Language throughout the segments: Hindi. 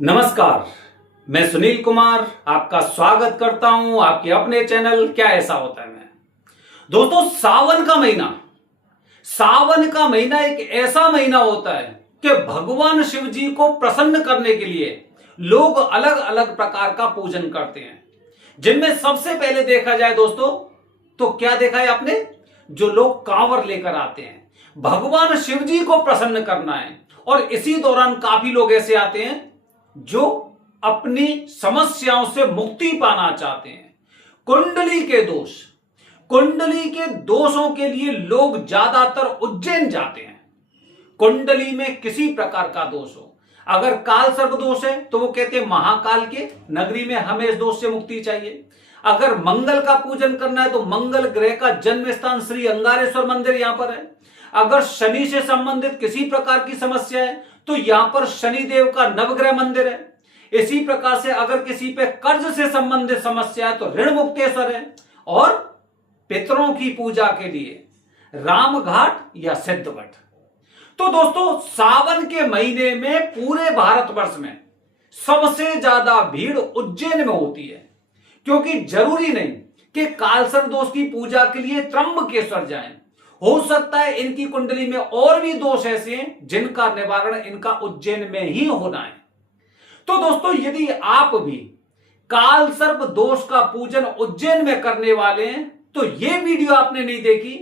नमस्कार, मैं सुनील कुमार आपका स्वागत करता हूं आपके अपने चैनल क्या ऐसा होता है में। दोस्तों, सावन का महीना एक ऐसा महीना होता है कि भगवान शिव जी को प्रसन्न करने के लिए लोग अलग अलग प्रकार का पूजन करते हैं। जिनमें सबसे पहले देखा जाए दोस्तों, तो क्या देखा है आपने, जो लोग कांवर लेकर आते हैं, भगवान शिव जी को प्रसन्न करना है। और इसी दौरान काफी लोग ऐसे आते हैं जो अपनी समस्याओं से मुक्ति पाना चाहते हैं। कुंडली के दोषों के लिए लोग ज्यादातर उज्जैन जाते हैं। कुंडली में किसी प्रकार का दोष हो, अगर काल सर्प दोष है तो वो कहते हैं महाकाल के नगरी में हमें इस दोष से मुक्ति चाहिए। अगर मंगल का पूजन करना है तो मंगल ग्रह का जन्म स्थान श्री अंगारेश्वर मंदिर यहां पर है। अगर शनि से संबंधित किसी प्रकार की समस्या है तो यहां पर शनिदेव का नवग्रह मंदिर है। इसी प्रकार से अगर किसी पे कर्ज से संबंधित समस्या है तो ऋण मुक्तेश्वर है। और पितरों की पूजा के लिए रामघाट या सिद्धवट। तो दोस्तों, सावन के महीने में पूरे भारतवर्ष में सबसे ज्यादा भीड़ उज्जैन में होती है, क्योंकि जरूरी नहीं कि कालसर्प दोष की पूजा के लिए त्र्यंबकेश्वर जाएं। हो सकता है इनकी कुंडली में और भी दोष ऐसे हैं जिनका निवारण इनका उज्जैन में ही होना है। तो दोस्तों, यदि आप भी कालसर्प दोष का पूजन उज्जैन में करने वाले हैं तो यह वीडियो आपने नहीं देखी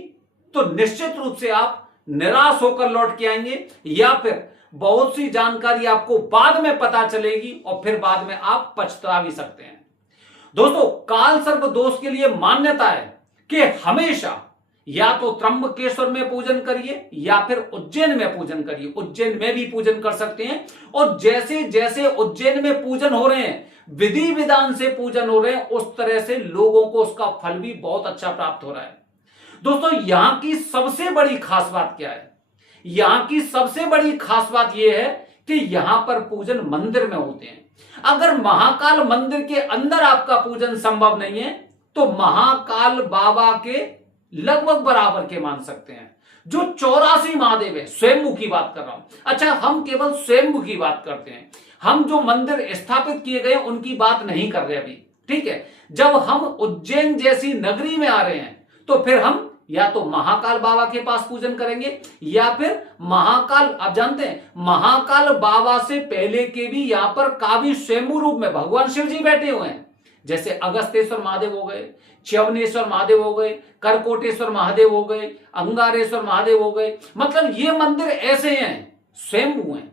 तो निश्चित रूप से आप निराश होकर लौट के आएंगे, या फिर बहुत सी जानकारी आपको बाद में पता चलेगी और फिर बाद में आप पछता भी सकते हैं। दोस्तों, कालसर्प दोष के लिए मान्यता है कि हमेशा या तो त्र्यंबकेश्वर में पूजन करिए या फिर उज्जैन में पूजन करिए। उज्जैन में भी पूजन कर सकते हैं, और जैसे जैसे उज्जैन में पूजन हो रहे हैं, विधि विधान से पूजन हो रहे हैं, उस तरह से लोगों को उसका फल भी बहुत अच्छा प्राप्त हो रहा है। दोस्तों, यहां की सबसे बड़ी खास बात क्या है? यहां की सबसे बड़ी खास बात यह है कि यहां पर पूजन मंदिर में होते हैं। अगर महाकाल मंदिर के अंदर आपका पूजन संभव नहीं है तो महाकाल बाबा के लगभग बराबर के मान सकते हैं, जो 84 महादेव है। स्वयंभू की बात कर रहा हूं। अच्छा, हम केवल स्वयंभू की बात करते हैं, हम जो मंदिर स्थापित किए गए उनकी बात नहीं कर रहे अभी, ठीक है। जब हम उज्जैन जैसी नगरी में आ रहे हैं तो फिर हम या तो महाकाल बाबा के पास पूजन करेंगे, या फिर महाकाल, आप जानते हैं महाकाल बाबा से पहले के भी यहां पर काफी स्वयंभू रूप में भगवान शिव जी बैठे हुए हैं। जैसे अगस्तेश्वर महादेव हो गए, च्यवनेश्वर महादेव हो गए, करकोटेश्वर महादेव हो गए, अंगारेश्वर महादेव हो गए। मतलब ये मंदिर ऐसे हैं, स्वयंभू हैं,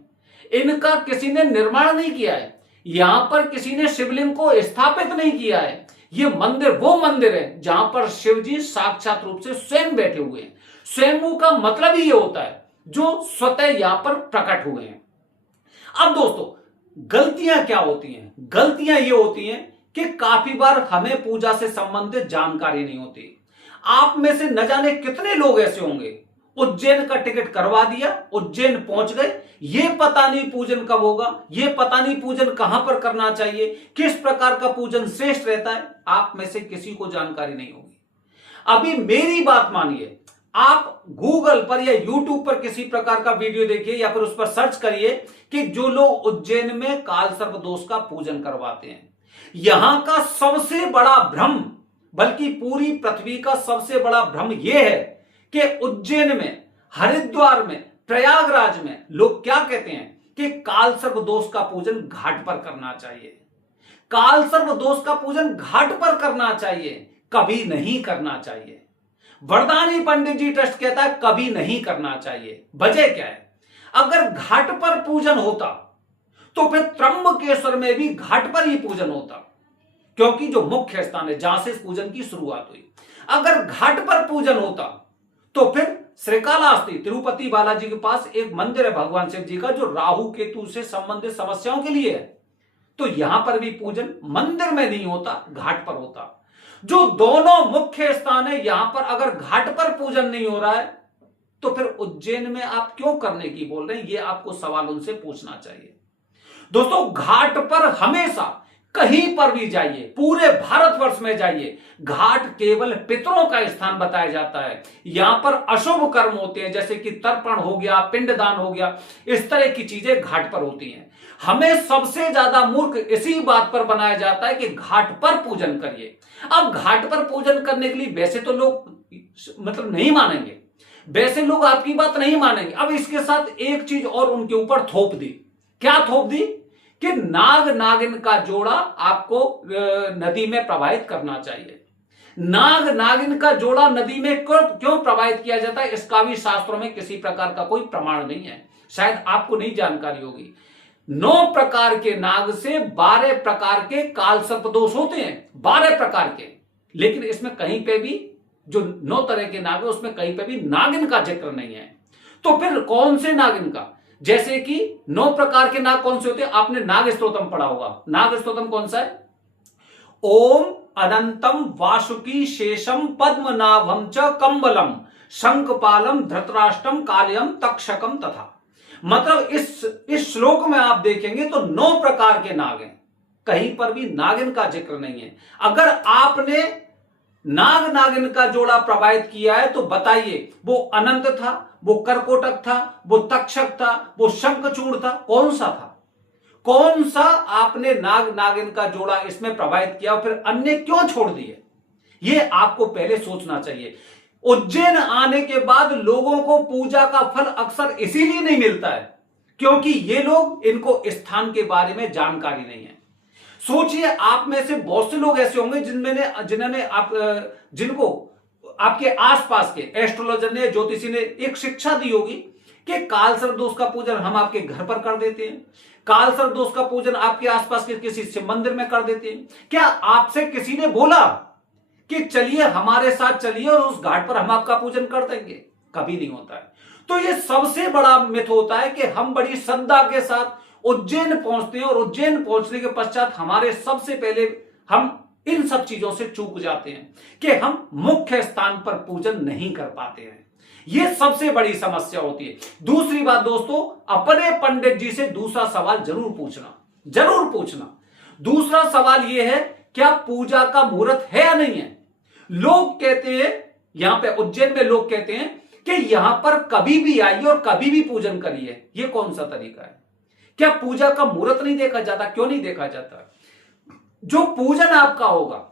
इनका किसी ने निर्माण नहीं किया है, यहां पर किसी ने शिवलिंग को स्थापित नहीं किया है। ये मंदिर वो मंदिर है जहां पर शिव जी साक्षात रूप से स्वयं बैठे हुए हैं। स्वयंभू का मतलब ही ये होता है जो स्वतः यहां पर प्रकट हुए हैं। अब दोस्तों, गलतियां क्या होती हैं? गलतियां ये होती हैं कि काफी बार हमें पूजा से संबंधित जानकारी नहीं होती। आप में से न जाने कितने लोग ऐसे होंगे, उज्जैन का टिकट करवा दिया, उज्जैन पहुंच गए, ये पता नहीं पूजन कब होगा, ये पता नहीं पूजन कहां पर करना चाहिए, किस प्रकार का पूजन श्रेष्ठ रहता है, आप में से किसी को जानकारी नहीं होगी। अभी मेरी बात मानिए, आप गूगल पर या यूट्यूब पर किसी प्रकार का वीडियो देखिए या फिर उस पर सर्च करिए कि जो लोग उज्जैन में कालसर्प दोष का पूजन करवाते हैं। यहां का सबसे बड़ा भ्रम, बल्कि पूरी पृथ्वी का सबसे बड़ा भ्रम यह है कि उज्जैन में, हरिद्वार में, प्रयागराज में लोग क्या कहते हैं कि कालसर्प दोष का पूजन घाट पर करना चाहिए। कालसर्प दोष का पूजन घाट पर करना चाहिए, कभी नहीं करना चाहिए। वरदानी पंडित जी ट्रस्ट कहता है कभी नहीं करना चाहिए। वजह क्या है? अगर घाट पर पूजन होता तो फिर त्र्यंबकेश्वर में भी घाट पर ही पूजन होता, क्योंकि जो मुख्य स्थान है जहां से इस पूजन की शुरुआत हुई। अगर घाट पर पूजन होता तो फिर श्रीकालाहस्ती तिरुपति बालाजी के पास एक मंदिर है भगवान शिव जी का, जो राहु केतु से संबंधित समस्याओं के लिए है। तो यहां पर भी पूजन मंदिर में नहीं होता, घाट पर होता। जो दोनों मुख्य स्थान है, यहां पर अगर घाट पर पूजन नहीं हो रहा है तो फिर उज्जैन में आप क्यों करने की बोल रहे हैं? यह आपको सवाल उनसे पूछना चाहिए। दोस्तों, घाट पर हमेशा कहीं पर भी जाइए, पूरे भारतवर्ष में जाइए, घाट केवल पितरों का स्थान बताया जाता है। यहां पर अशुभ कर्म होते हैं, जैसे कि तर्पण हो गया, पिंडदान हो गया, इस तरह की चीजें घाट पर होती हैं। हमें सबसे ज्यादा मूर्ख इसी बात पर बनाया जाता है कि घाट पर पूजन करिए। अब घाट पर पूजन करने के लिए वैसे तो लोग मतलब नहीं मानेंगे, वैसे लोग आपकी बात नहीं मानेंगे। अब इसके साथ एक चीज और उनके ऊपर थोप दी। क्या थोप दी? कि नाग नागिन का जोड़ा आपको नदी में प्रवाहित करना चाहिए। नाग नागिन का जोड़ा नदी में क्यों प्रवाहित किया जाता है, इसका भी शास्त्रों में किसी प्रकार का कोई प्रमाण नहीं है, शायद आपको नहीं जानकारी होगी। 9 प्रकार के नाग से 12 प्रकार के काल सर्प दोष होते हैं, 12 प्रकार के। लेकिन इसमें कहीं पे भी जो 9 तरह के नाग है उसमें कहीं पे भी नागिन का जिक्र नहीं है। तो फिर कौन से नागिन का? जैसे कि 9 प्रकार के नाग कौन से होते हैं? आपने नाग स्तोत्रम पढ़ा होगा। नाग स्तोत्रम कौन सा है? ओम अनंतम वासुकी शेषम पद्मनाभम च कंबलम शंखपालम धृतराष्ट्रम कालियम तक्षकम तथा। मतलब इस श्लोक में आप देखेंगे तो 9 प्रकार के नाग हैं, कहीं पर भी नागिन का जिक्र नहीं है। अगर आपने नाग नागिन का जोड़ा प्रवाहित किया है तो बताइए वो अनंत था, वो करकोटक था, वो तक्षक था, वो शंखचूड़ था, कौन सा था? कौन सा आपने नाग नागिन का जोड़ा इसमें प्रवाहित किया, फिर अन्य क्यों छोड़ दिए? ये आपको पहले सोचना चाहिए। उज्जैन आने के बाद लोगों को पूजा का फल अक्सर इसीलिए नहीं मिलता है क्योंकि ये लोग, इनको स्थान के बारे में जानकारी नहीं है। सोचिए आप में से बहुत से लोग ऐसे होंगे जिनको आपके आसपास के एस्ट्रोलॉजर ने, ज्योतिषी ने एक शिक्षा दी होगी कि काल सर्प दोष का पूजन हम आपके घर पर कर देते हैं, काल सर्प दोष का पूजन आपके आसपास के किसी शिव मंदिर में कर देते हैं। क्या आपसे किसी ने बोला कि चलिए हमारे साथ चलिए और उस घाट पर हम आपका पूजन कर देंगे? कभी नहीं होता है। तो ये सबसे बड़ा मिथ होता है कि हम बड़ी श्रद्धा के साथ उज्जैन पहुंचते हैं और उज्जैन पहुंचने के पश्चात हमारे सबसे पहले हम इन सब चीजों से चूक जाते हैं कि हम मुख्य स्थान पर पूजन नहीं कर पाते हैं। यह सबसे बड़ी समस्या होती है। दूसरी बात दोस्तों, अपने पंडित जी से दूसरा सवाल जरूर पूछना, जरूर पूछना। दूसरा सवाल यह है, क्या पूजा का मुहूर्त है या नहीं है? लोग कहते हैं, यहां पे उज्जैन में लोग कहते हैं कि यहां पर कभी भी आइए और कभी भी पूजन करिए। यह कौन सा तरीका है? क्या पूजा का मुहूर्त नहीं देखा जाता? क्यों नहीं देखा जाता? जो पूजन आपका होगा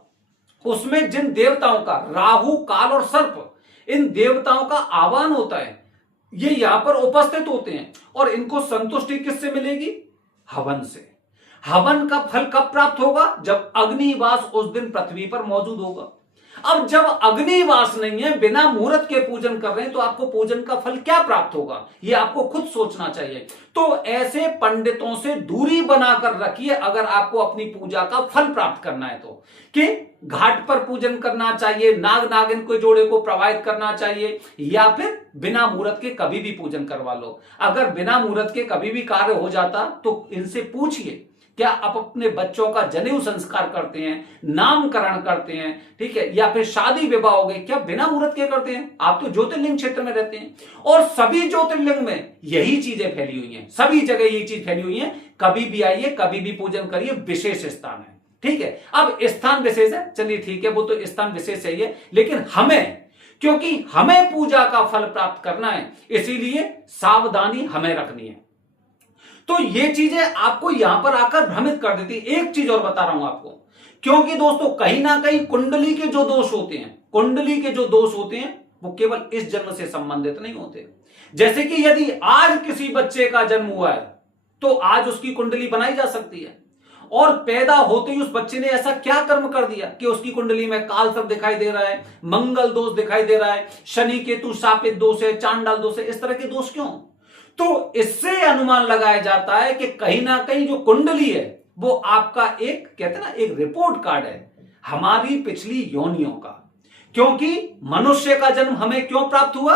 उसमें जिन देवताओं का, राहु काल और सर्प, इन देवताओं का आह्वान होता है, ये यहां पर उपस्थित होते हैं और इनको संतुष्टि किससे मिलेगी? हवन से। हवन का फल कब प्राप्त होगा? जब अग्निवास उस दिन पृथ्वी पर मौजूद होगा। अब जब अग्निवास नहीं है, बिना मुहूर्त के पूजन कर रहे हैं, तो आपको पूजन का फल क्या प्राप्त होगा? ये आपको खुद सोचना चाहिए। तो ऐसे पंडितों से दूरी बनाकर रखिए अगर आपको अपनी पूजा का फल प्राप्त करना है तो। कि घाट पर पूजन करना चाहिए, नाग नागिन के जोड़े को प्रवाहित करना चाहिए, या फिर बिना मुहूर्त के कभी भी पूजन करवा लो। अगर बिना मुहूर्त के कभी भी कार्य हो जाता तो इनसे पूछिए, क्या आप अपने बच्चों का जनेऊ संस्कार करते हैं, नामकरण करते हैं, ठीक है, या फिर शादी विवाह हो गए, क्या बिना मुहूर्त के करते हैं? आप तो ज्योतिर्लिंग क्षेत्र में रहते हैं और सभी ज्योतिर्लिंग में यही चीजें फैली हुई हैं, सभी जगह यही चीज फैली हुई है। कभी भी आइए, कभी भी पूजन करिए, विशेष स्थान है, ठीक है। अब स्थान विशेष है, चलिए ठीक है, वो तो स्थान विशेष है, लेकिन क्योंकि हमें पूजा का फल प्राप्त करना है, इसीलिए सावधानी हमें रखनी है। तो ये चीजें आपको यहां पर आकर भ्रमित कर देती है। एक चीज और बता रहा हूं आपको, क्योंकि दोस्तों कहीं ना कहीं कुंडली के जो दोष होते हैं, कुंडली के जो दोष होते हैं वो केवल इस जन्म से संबंधित नहीं होते। जैसे कि यदि आज किसी बच्चे का जन्म हुआ है तो आज उसकी कुंडली बनाई जा सकती है, और पैदा होते ही उस बच्चे ने ऐसा क्या कर्म कर दिया कि उसकी कुंडली में काल सर्प दिखाई दे रहा है, मंगल दोष दिखाई दे रहा है, शनि केतु शापित दोष है, चांडाल दोष है। इस तरह के दोष क्यों? तो इससे अनुमान लगाया जाता है कि कहीं ना कहीं जो कुंडली है वो आपका एक, कहते हैं ना, एक रिपोर्ट कार्ड है हमारी पिछली योनियों का। क्योंकि मनुष्य का जन्म हमें क्यों प्राप्त हुआ?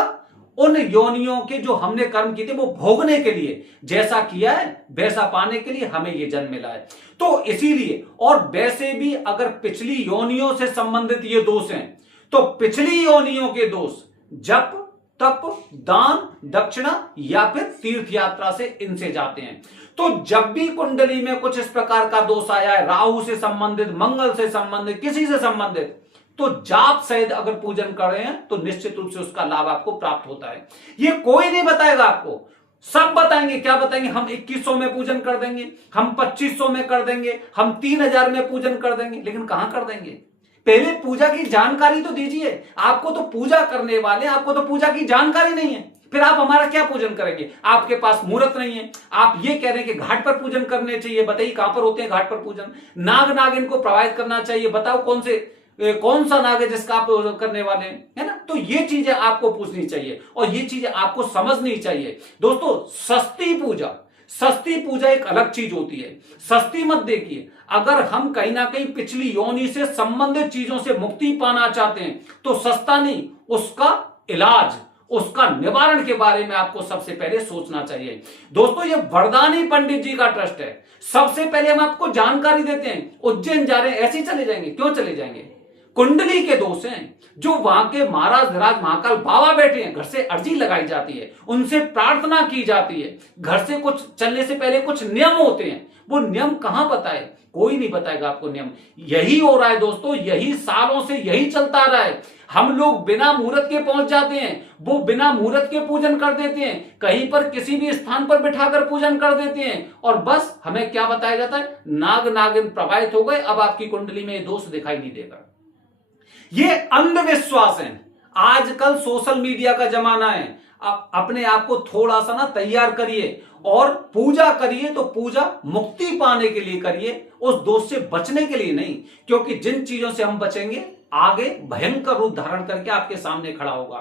उन योनियों के जो हमने कर्म किए थे वो भोगने के लिए, जैसा किया है वैसा पाने के लिए हमें ये जन्म मिला है। तो इसीलिए, और वैसे भी अगर पिछली योनियों से संबंधित ये दोष हैं तो पिछली योनियों के दोष जप, तप, दान, दक्षिणा या फिर तीर्थ यात्रा से इनसे जाते हैं। तो जब भी कुंडली में कुछ इस प्रकार का दोष आया है, राहु से संबंधित, मंगल से संबंधित, किसी से संबंधित, तो जाप सहित अगर पूजन कर रहे हैं तो निश्चित रूप से उसका लाभ आपको प्राप्त होता है। ये कोई नहीं बताएगा आपको, सब बताएंगे। क्या बताएंगे? हम 2100 में पूजन कर देंगे, हम 2500 में कर देंगे, हम 3000 में पूजन कर देंगे। लेकिन कहां कर देंगे? पहले पूजा की जानकारी तो दीजिए। आपको तो पूजा करने वाले, आपको तो पूजा की जानकारी नहीं है, फिर आप हमारा क्या पूजन करेंगे? आपके पास मुहूर्त नहीं है, आप ये कह रहे हैं कि घाट पर पूजन करने चाहिए। बताइए कहां पर होते हैं घाट पर पूजन? नाग नागिन को प्रवाहित करना चाहिए, बताओ कौन सा नाग है जिसका आप करने वाले हैं, है ना? तो ये चीजें आपको पूछनी चाहिए और ये चीजें आपको समझनी चाहिए। दोस्तों, सस्ती पूजा एक अलग चीज होती है। सस्ती मत देखिए। अगर हम कहीं ना कहीं पिछली योनि से संबंधित चीजों से मुक्ति पाना चाहते हैं तो सस्ता नहीं, उसका इलाज, उसका निवारण के बारे में आपको सबसे पहले सोचना चाहिए। दोस्तों, ये वरदानी पंडित जी का ट्रस्ट है। सबसे पहले हम आपको जानकारी देते हैं। उज्जैन जा रहे हैं, ऐसे ही चले जाएंगे? क्यों चले जाएंगे? कुंडली के दोष हैं। जो वहां के महाराज धीराज महाकाल बाबा बैठे हैं, घर से अर्जी लगाई जाती है, उनसे प्रार्थना की जाती है। घर से कुछ चलने से पहले कुछ नियम होते हैं। वो नियम कहां बताए? कोई नहीं बताएगा आपको नियम। यही हो रहा है दोस्तों, यही सालों से यही चलता रहा है। हम लोग बिना मुहूर्त के पहुंच जाते हैं, वो बिना मुहूर्त के पूजन कर देते हैं, कहीं पर किसी भी स्थान पर बिठाकर पूजन कर देते हैं और बस हमें क्या बताया जाता है? नाग नागिन प्रभावित हो गए, अब आपकी कुंडली में ये दोष दिखाई नहीं देगा। ये अंधविश्वास है। आजकल सोशल मीडिया का जमाना है। आप अपने आप को थोड़ा सा ना तैयार करिए और पूजा करिए तो पूजा मुक्ति पाने के लिए करिए, उस दोष से बचने के लिए नहीं। क्योंकि जिन चीजों से हम बचेंगे आगे भयंकर रूप धारण करके आपके सामने खड़ा होगा।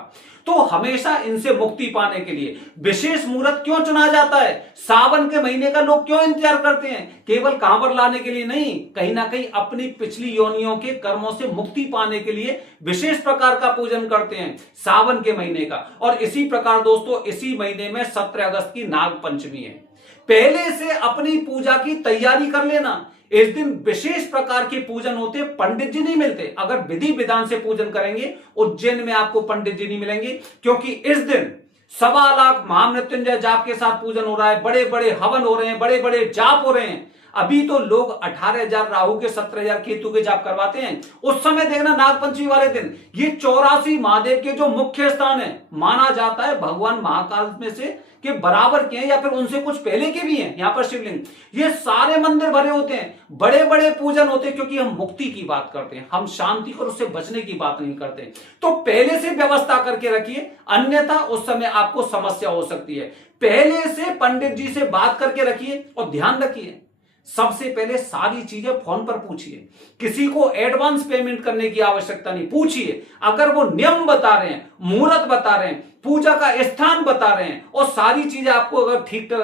तो हमेशा इनसे मुक्ति पाने के लिए विशेष मुहूर्त क्यों चुना जाता है? सावन के महीने का लोग क्यों इंतजार करते हैं? केवल कांवर लाने के लिए नहीं, कहीं ना कहीं अपनी पिछली योनियों के कर्मों से मुक्ति पाने के लिए विशेष प्रकार का पूजन करते हैं सावन के महीने का। और इसी प्रकार दोस्तों, इसी महीने में 17 अगस्त की नाग पंचमी है। पहले से अपनी पूजा की तैयारी कर लेना। इस दिन विशेष प्रकार के पूजन होते, पंडित जी नहीं मिलते। अगर विधि विधान से पूजन करेंगे, उज्जैन में आपको पंडित जी नहीं मिलेंगे, क्योंकि इस दिन 1.25 लाख महामृत्युंजय जाप के साथ पूजन हो रहा है, बड़े बड़े हवन हो रहे हैं, बड़े बड़े जाप हो रहे हैं। अभी तो लोग 18,000 राहु के, 17,000 केतु के जाप करवाते हैं। उस समय देखना नागपंचमी वाले दिन ये 84 महादेव के जो मुख्य स्थान है, माना जाता है भगवान महाकाल में से के बराबर के हैं या फिर उनसे कुछ पहले के भी हैं। यहां पर शिवलिंग, ये सारे मंदिर भरे होते हैं, बड़े बड़े पूजन होते हैं। क्योंकि हम मुक्ति की बात करते हैं, हम शांति और उससे बचने की बात नहीं करते। तो पहले से व्यवस्था करके रखिए, अन्यथा उस समय आपको समस्या हो सकती है। पहले से पंडित जी से बात करके रखिए और ध्यान रखिए, सबसे पहले सारी चीजें फोन पर पूछिए। किसी को एडवांस पेमेंट करने की आवश्यकता नहीं। पूछिए, अगर वो नियम बता रहे हैं, मुहूर्त बता रहे हैं, पूजा का स्थान बता रहे हैं और सारी चीजें आपको अगर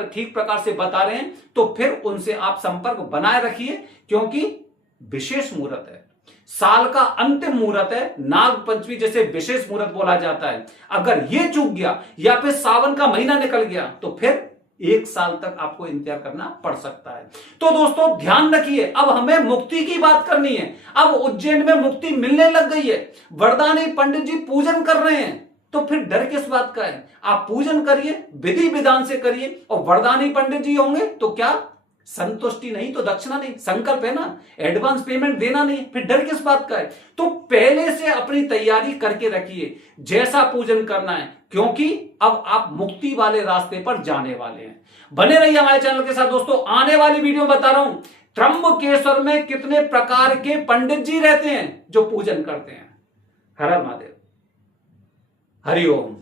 ठीक प्रकार से बता रहे हैं, तो फिर उनसे आप संपर्क बनाए रखिए। क्योंकि विशेष मुहूर्त है, साल का अंतिम मुहूर्त है। नाग पंचमी जैसे विशेष मुहूर्त बोला जाता है। अगर ये चूक गया या फिर सावन का महीना निकल गया तो फिर 1 साल तक आपको इंतजार करना पड़ सकता है। तो दोस्तों ध्यान रखिए, अब हमें मुक्ति की बात करनी है। अब उज्जैन में मुक्ति मिलने लग गई है, वरदानी पंडित जी पूजन कर रहे हैं, तो फिर डर किस बात का है? आप पूजन करिए, विधि विधान से करिए और वरदानी पंडित जी होंगे तो क्या संतुष्टि नहीं तो दक्षिणा नहीं, संकल्प है ना, एडवांस पेमेंट देना नहीं, फिर डर किस बात का है? तो पहले से अपनी तैयारी करके रखिए जैसा पूजन करना है, क्योंकि अब आप मुक्ति वाले रास्ते पर जाने वाले हैं। बने रहिए हमारे चैनल के साथ दोस्तों। आने वाली वीडियो में बता रहा हूं त्र्यंबकेश्वर में कितने प्रकार के पंडित जी रहते हैं जो पूजन करते हैं। हर हर महादेव, हरि ओम।